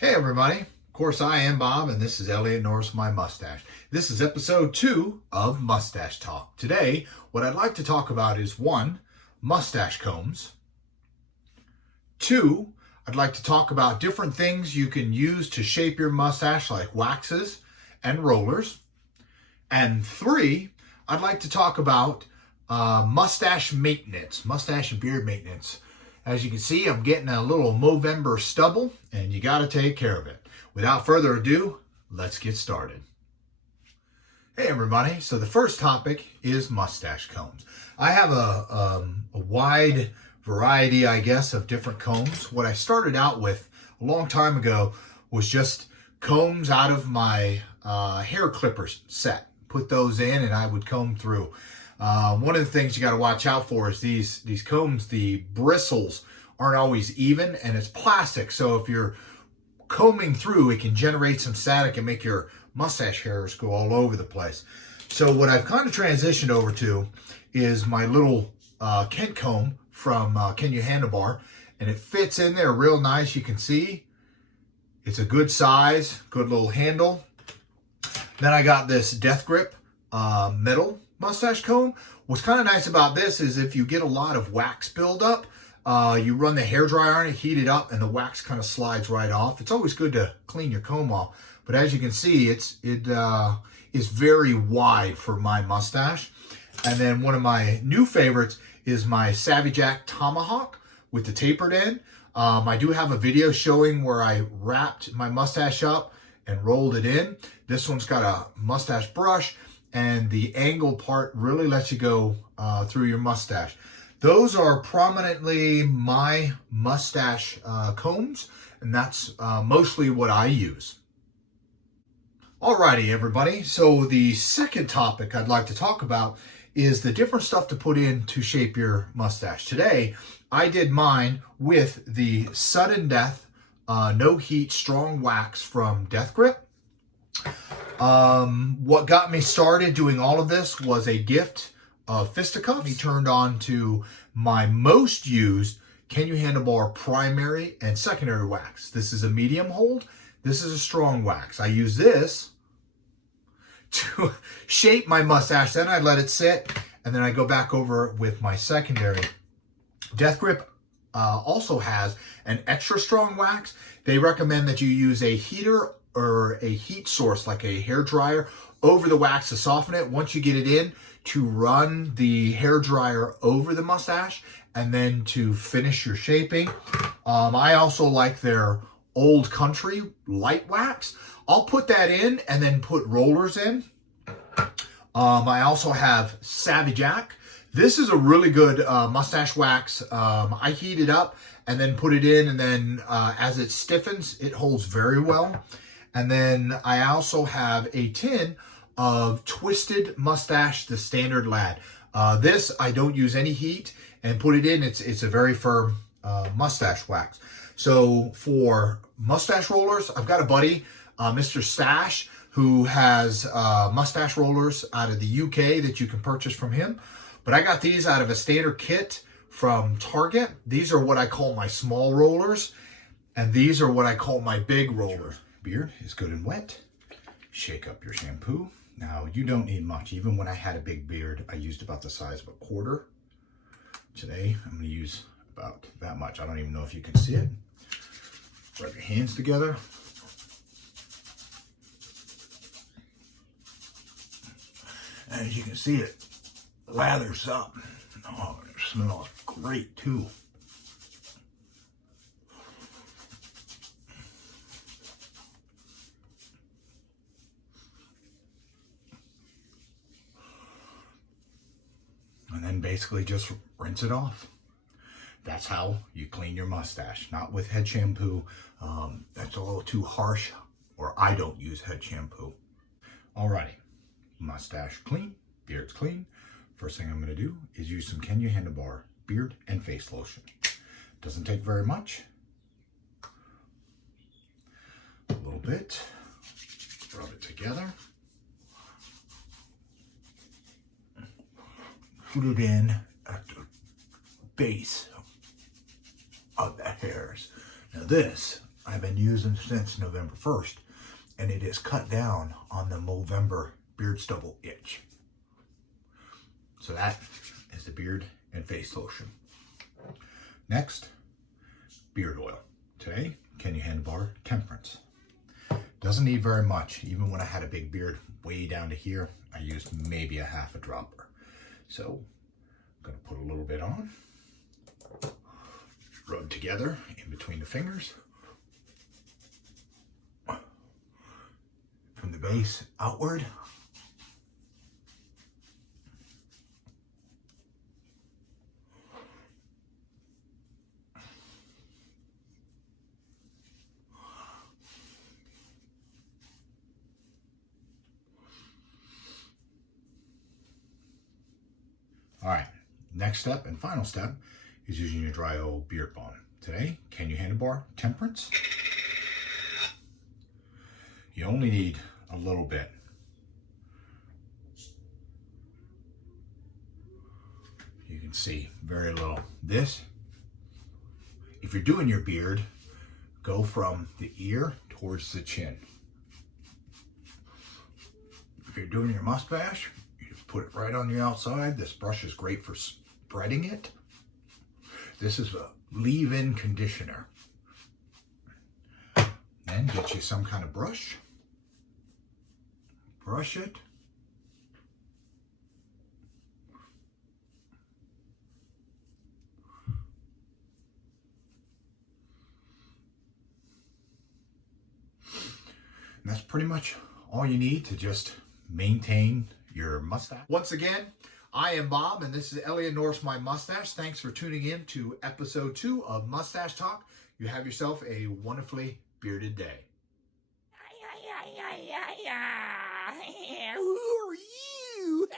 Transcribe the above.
Hey everybody, of course I am Bob and this is Elliot Norris, my mustache. This is episode 2 of Mustache Talk. Today, what I'd like to talk about is 1, mustache combs. 2, I'd like to talk about different things you can use to shape your mustache like waxes and rollers. And 3, I'd like to talk about mustache maintenance, mustache and beard maintenance. As you can see, I'm getting a little Movember stubble, and you got to take care of it. Without further ado, let's get started. Hey everybody, so the first topic is mustache combs. I have a wide variety, I guess, of different combs. What I started out with a long time ago was just combs out of my hair clippers set. Put those in and I would comb through. One of the things you got to watch out for is these combs, the bristles aren't always even and it's plastic. So if you're combing through, it can generate some static and make your mustache hairs go all over the place. So what I've kind of transitioned over to is my little Kent comb from Kenya Handlebar, and it fits in there real nice. You can see it's a good size, good little handle. Then I got this Death Grip metal mustache comb. What's kind of nice about this is if you get a lot of wax buildup, you run the hair dryer on it, heat it up, and the wax kind of slides right off. It's always good to clean your comb off, but as you can see, it is very wide for my mustache. And then one of my new favorites is my Savvy Jack Tomahawk with the tapered end. I do have a video showing where I wrapped my mustache up and rolled it in. This one's got a mustache brush, and the angle part really lets you go through your mustache. Those are prominently my mustache combs, and that's mostly what I use. Alrighty, everybody. So the second topic I'd like to talk about is the different stuff to put in to shape your mustache. Today, I did mine with the Sudden Death No Heat Strong Wax from Death Grip. What got me started doing all of this was a gift of fisticuffs. He turned on to my most used Kenya Handlebar primary and secondary wax. This is a medium hold. This is a strong wax. I use this to shape my mustache. Then I let it sit, and then I go back over with my secondary. Death Grip also has an extra strong wax. They recommend that you use a heater or a heat source like a hair dryer over the wax to soften it. Once you get it in, to run the hair dryer over the mustache and then to finish your shaping. I also like their Old Country light wax. I'll put that in and then put rollers in. I also have Savvy Jack. This is a really good mustache wax. I heat it up and then put it in, and then as it stiffens, it holds very well. And then I also have a tin of Twisted Mustache, the Standard Lad. This, I don't use any heat and put it in. It's a very firm mustache wax. So for mustache rollers, I've got a buddy, Mr. Stash, who has mustache rollers out of the UK that you can purchase from him. But I got these out of a standard kit from Target. These are what I call my small rollers, and these are what I call my big rollers. Beard is good and wet. Shake up your shampoo. Now, you don't need much. Even when I had a big beard, I used about the size of a quarter. Today, I'm going to use about that much. I don't even know if you can see it. Rub your hands together. As you can see, it lathers up. Oh, it smells great too. And then basically just rinse it off. That's how you clean your mustache, not with head shampoo. That's a little too harsh, or I don't use head shampoo. Alrighty, mustache clean, beard's clean. First thing I'm gonna do is use some Kenya Handlebar beard and face lotion. Doesn't take very much. A little bit, rub it together. Put it in at the base of the hairs. Now this, I've been using since November 1st, and it has cut down on the Movember beard stubble itch. So that is the beard and face lotion. Next, beard oil. Today, can you handlebar temperance? Doesn't need very much. Even when I had a big beard way down to here, I used maybe a half a dropper. So I'm gonna put a little bit on, rub together in between the fingers, from the base outward. All right, next step and final step is using your dry oil beard balm. Today, can you handlebar temperance? You only need a little bit. You can see very little. This, if you're doing your beard, go from the ear towards the chin. If you're doing your mustache, you just put it right on the outside. This brush is great for spreading it. This is a leave-in conditioner. Then get you some kind of brush. Brush it. And that's pretty much all you need to just maintain your mustache. Once again, I am Bob, and this is Elliot Norris, my mustache. Thanks for tuning in to episode 2 of Mustache Talk. You have yourself a wonderfully bearded day. Who are you?